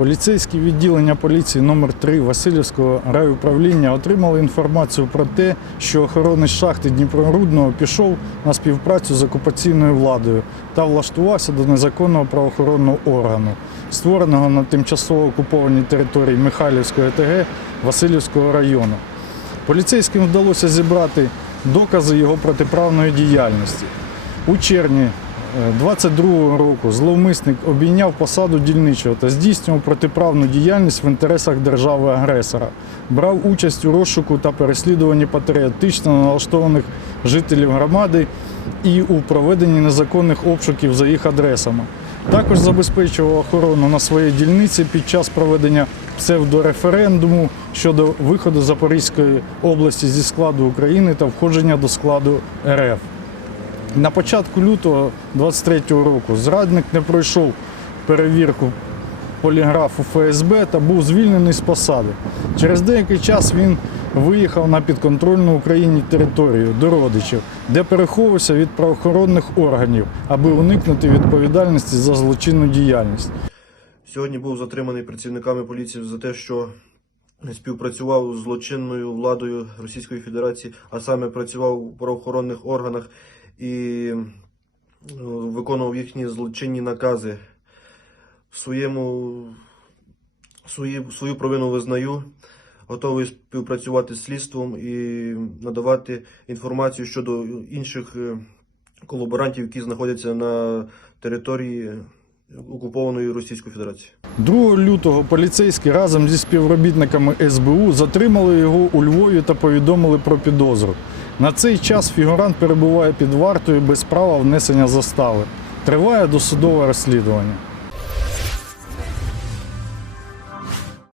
Поліцейські відділення поліції номер 3 Васильівського райуправління отримали інформацію про те, що охоронець шахти Дніпрорудного пішов на співпрацю з окупаційною владою та влаштувався до незаконного правоохоронного органу, створеного на тимчасово окупованій території Михайлівської ОТГ Васильівського району. Поліцейським вдалося зібрати докази його протиправної діяльності. У червні 22-го року зловмисник обійняв посаду дільничого та здійснював протиправну діяльність в інтересах держави-агресора, брав участь у розшуку та переслідуванні патріотично налаштованих жителів громади і у проведенні незаконних обшуків за їх адресами. Також забезпечував охорону на своїй дільниці під час проведення псевдореферендуму щодо виходу Запорізької області зі складу України та входження до складу РФ. На початку лютого 23-го року зрадник не пройшов перевірку поліграфу ФСБ та був звільнений з посади. Через деякий час він виїхав на підконтрольну Україні територію до родичів, де переховувався від правоохоронних органів, аби уникнути відповідальності за злочинну діяльність. Сьогодні був затриманий працівниками поліції за те, що співпрацював з злочинною владою Російської Федерації, а саме працював у правоохоронних органах і е, виконував їхні злочинні накази. Своєму свої, свою провину визнаю, готовий співпрацювати з слідством і надавати інформацію щодо інших е, колаборантів, які знаходяться на території окупованої Російської Федерації. 2 лютого поліцейські разом зі співробітниками СБУ затримали його у Львові та повідомили про підозру. На цей час фігурант перебуває під вартою без права внесення застави. Триває досудове розслідування.